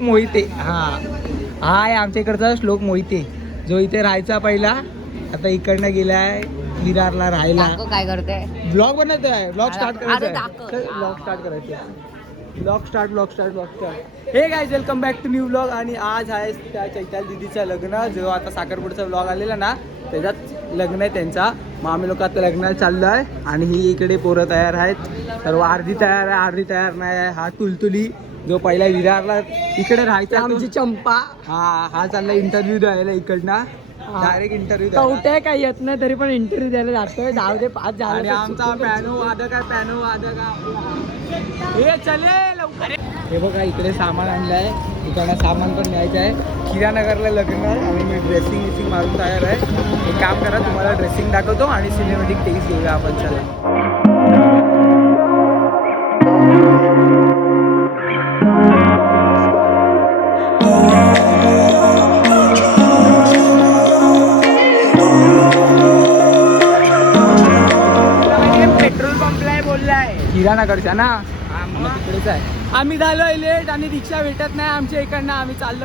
मोहिते हा आहे आमच्या इकडचा श्लोक मोहिते, जो इथे राहायचा पहिला, आता इकडनं गेलाय विरारला राहायला. काय करते? ब्लॉग बनवतोय, ब्लॉग स्टार्ट करायचा, ब्लॉग स्टार्ट. हे guys welcome back to new blog. आणि आज आहे त्या चैताल दीदीचं लग्न, जो आता साखरपुड्याचा ब्लॉग आलेला ना, त्याच्यात लग्न आहे त्यांचा. मग आम्ही लोक आता लग्नाला चाललो आहे. आणि ही इकडे पोरं तयार आहेत, सर्व अर्धी तयार आहे अर्धी तयार नाही आहे. हा तुलतुली जो पहिला विरारला इकडे राहायचा, आमची चंपा. हा चालला इंटरव्ह्यू द्यायला इकडनं, डायरेक्ट इंटरव्ह्यू कवटे काही येत नाही तरी पण इंटरव्ह्यू द्यायला जातोय. जाऊ दे, पाच झाले. आणि आमचा पॅनो वादक हे चले लवकर. हे बघा इकडे सामान आणलंय, दुकानात सामान पण न्यायचं आहे. खिरानगरला लग्न आहे आणि मी ड्रेसिंग मारून तयार आहे. एक काम करा, तुम्हाला ड्रेसिंग दाखवतो आणि सिनेमॅटिक टेक्स्ट घेऊया आपण. चला पेट्रोल पंपला बोललाय हिरानगरच्या ना, तिकडेच आहे. आम्ही झालोय लेट आणि रिक्षा भेटत नाही आमच्या इकडनं. आम्ही चाललो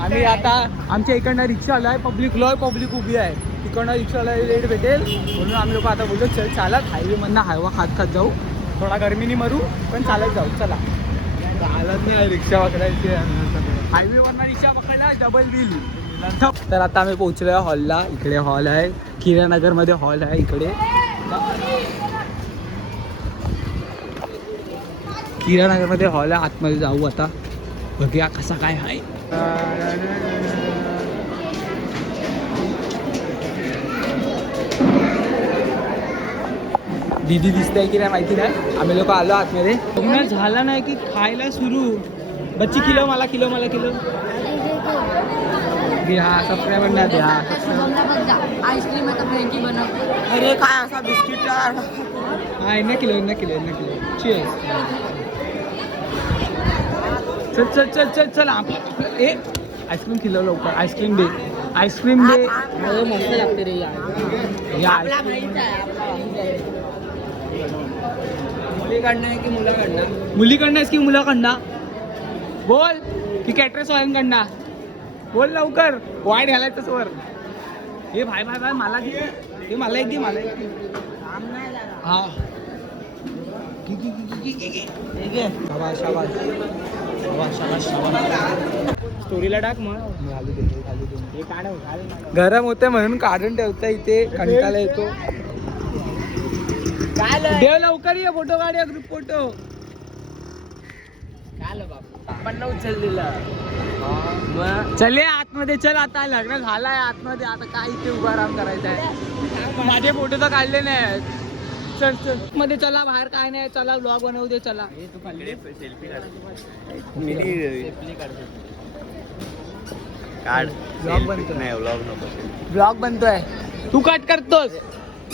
आम्ही आता आमच्या इकडनं रिक्षा आलाय, पब्लिक उभी आहे तिकडनं. रिक्षाला लेट भेटेल म्हणून आम्ही लोक आता बोलतो चल चालत हायवे मधनं हायवा खात जाऊ, थोडा गर्मीनी मरू पण चालत जाऊ. चला चालत नाही, रिक्षा पकडायची, हायवे वरनं रिक्षा पकडला डबल बिल. तर आता आम्ही पोहोचलोय हॉलला. इकडे हॉल आहे, खिरानगर मध्ये हॉल आहे इकडे. खिरानगर मध्ये हॉल आहे, आतमध्ये जाऊ आता, बघूया कसा काय आहे. दीदी दिसते की नाही माहिती नाही. आम्ही लोक आलो आतमध्ये. लग्न झाला नाही की खायला सुरू. बच्ची किलो मला हा सबस्क्रायबर नाही द्या. आईस्क्रीम आता फ्रेंकी बनवते. अरे काय असा बिस्किट हा इन्ना किलो चीज. चल ए आईस्क्रीम किलो लवकर. आईस्क्रीम दे मस्त लागते रे यार. मुलीकडनं आहे की मुलाकडनं? की मुलाकडनं बोल की कॅटरेस वाल्यांकडनं बोल लवकर. वाईट घालायचं वर. हे भाई मला घे, हे मला एक घे. हा स्टोरीला टाक मग. गरम होते म्हणून काढून ठेवता इथे, कंटाळा येतो. देव लवकर ये, फोटो काढूया ग्रुप फोटो. आपण उचल दिला. चले आतमध्ये चल, आता लग्न झालंय आतमध्ये. आता काय इथे उभा राम करायचा आहे. माझे फोटो तर काढले नाही. चल मध्ये चला, बाहेर काय नाही. चला ब्लॉग बनवू दे. चला ब्लॉग बनतोय, तू कट करतोस.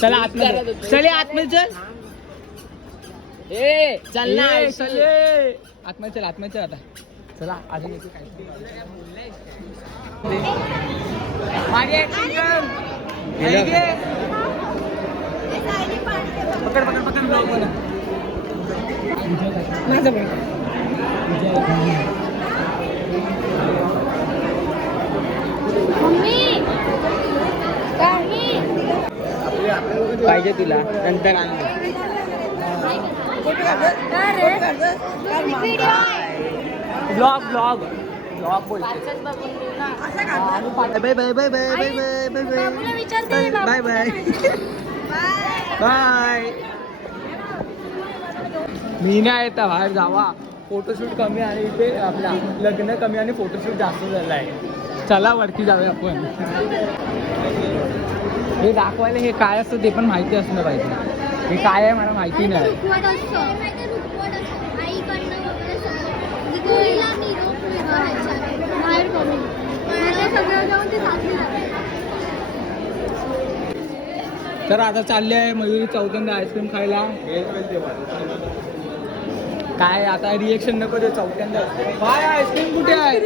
चला आतमध्ये, चले आतमध्ये चल. ए चल ना, चले आतमध्ये चल आता. चला अजून पकड ब्लॉग बना. पाहिजे तुला नंतर ब्लॉग बोलते. बाय. मी नाही येता बाहेर जावा. फोटोशूट कमी आणि इथे आपल्या लग्न कमी आणि फोटोशूट जास्त झालं आहे. चला वरती जाऊया आपण. हे दाखवायला हे काय असतं ते पण माहिती असलं पाहिजे. हे काय आहे मला माहिती नाही. तर आता चालले आहे मयुरी चौथ्यांदा आईस्क्रीम खायला. काय आता रिएक्शन नको दे. चौथ्यांदा काय आईस्क्रीम कुठे आहे?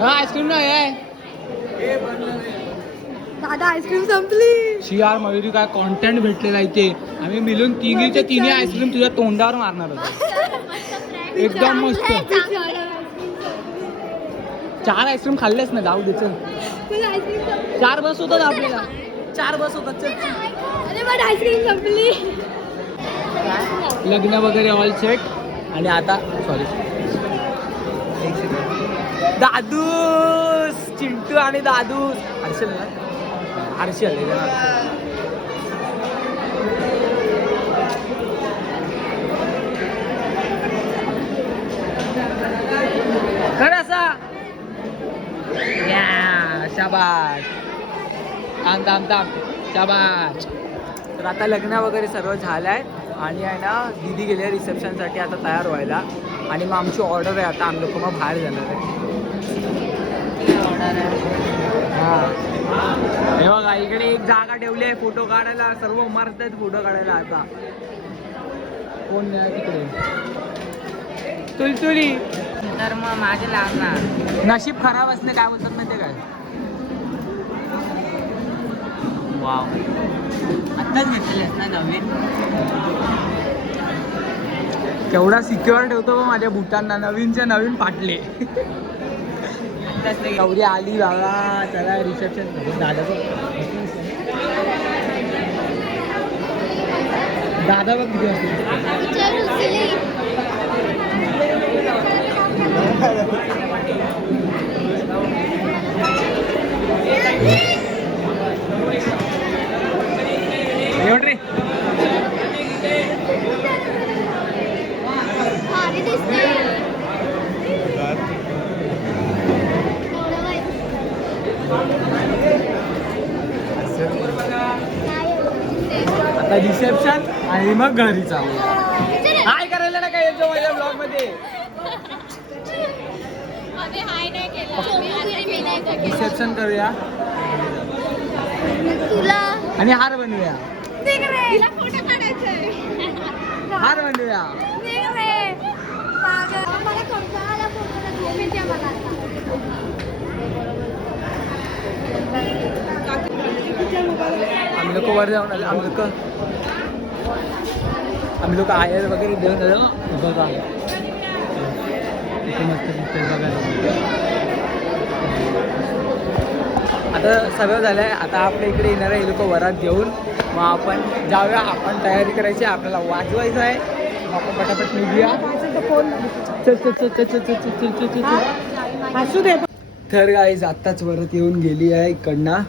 हा आईस्क्रीम नाही आहे. दादा आईस्क्रीम संपली. शियार मयुरी काय कॉन्टेंट भेटलेला इथे. आम्ही मिळून तिघीचे तिन्ही आईस्क्रीम तुझ्या तोंडावर मारणार होतो. एकदम मस्त. 4 आईस्क्रीम खाल्लेच ना, जाऊ दे चल. 4 बस होतात आपल्याला. 4 बस होतात चल. अरे पण आईस्क्रीम संपली. लग्न वगैरे ऑल सेट. आणि आता सॉरी दादूस, चिंटू आणि दादूस. हर्षल ना, हर्षल खरं असा शाबाश. थांब शाबाश. तर आता लग्न वगैरे सर्व झालं आहे आणि आहे ना दीदी गेली आहे रिसेप्शनसाठी आता तयार व्हायला. आणि मग आमची ऑर्डर आहे आता, आम्ही लोक मग बाहेर जाणार आहे. ऑर्डर आहे हां. हे बघा इकडे एक जागा ठेवली आहे फोटो काढायला. सर्व उमारत आहेत फोटो काढायला. आता कोण तिकडे तुलतुली. तर मग माझे लागणार. नशीब खराब असणे काय बोलतात ना ते काय. वाव आत्ताच घेतलेलेस ना नवीन. केवढा सिक्युअर ठेवतो बा माझ्या बुटांना. नवीनच्या नवीन फाटले. गौरी आली बाबा. चला रिसेप्शन. दादा बघ किती रे. आता रिसेप्शन आणि मग घरी चालू. हाय करायला ना काय येतो माझ्या ब्लॉग मध्ये. रिसेप्शन करूया तुला आणि हार बनवूया. फोटो काढायचंय. हार बनवूया. मला कंटाळा फोटो घेते मला. आम्ही लोक वर जाऊन आलो. आम्ही लोक आयर वगैरे देऊन आलो. बघा इथे मस्त पिक्चर बघायला. आता सगळं झालं आहे. आता आपल्या इकडे येणार आहे हे लोक वरात घेऊन. मग आपण जाऊया. आपण तयारी करायची. आपल्याला वाजवायचं आहे. मग आपण पटापट निघूया. असू दे. तर गाईज आत्ताच वरात येऊन गेली आहे इकडनं.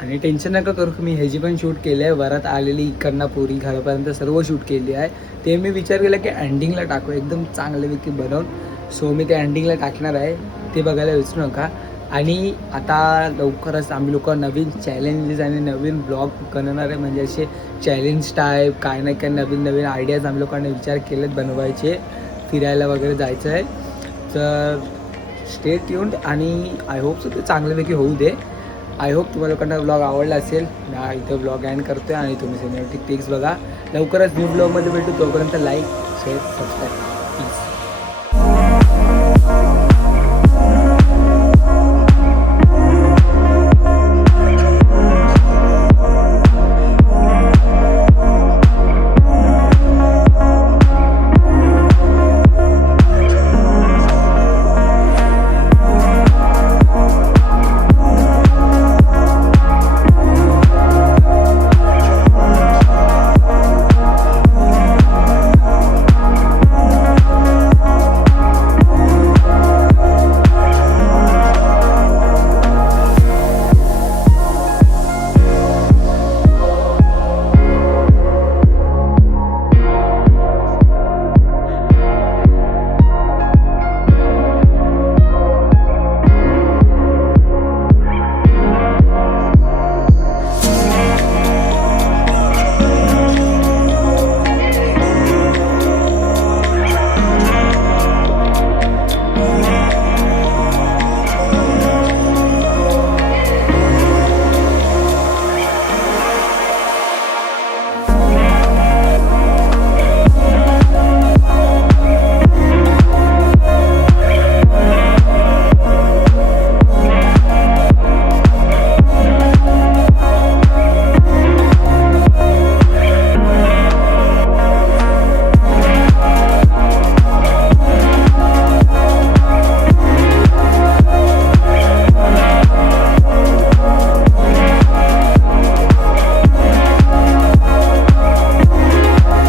आणि टेन्शन नका करू, मी ह्याची पण शूट केली आहे. वरात आलेली इकडनं पुरी घरापर्यंत सर्व शूट केली आहे. ते मी विचार केला की एंडिंगला टाकू एकदम चांगल्यापैकी बनवून. सो मी ते एंडिंगला टाकणार आहे. ते बघायला विसरू नका. आणि आता लवकरच आम्ही लोक नवीन चॅलेंजेस आणि नवीन ब्लॉग बनवणार आहे. म्हणजे असे चॅलेंज टाईप काय ना काय नवीन आयडियाज आम्ही लोकांनी विचार केलेत बनवायचे. फिरायला वगैरे जायचं आहे. तर स्टे ट्यून्ड आणि आय होप सो ते चांगल्यापैकी होऊ दे. आय होप तुम्हाला लोकांना ब्लॉग आवडला असेल. ना इथं ब्लॉग एंड करतो आहे आणि तुम्ही सिनेमॅटिक पिक्स बघा. लवकरच न्यू ब्लॉगमध्ये भेटू. तोपर्यंत लाईक शेअर सबस्क्राईब प्लीज.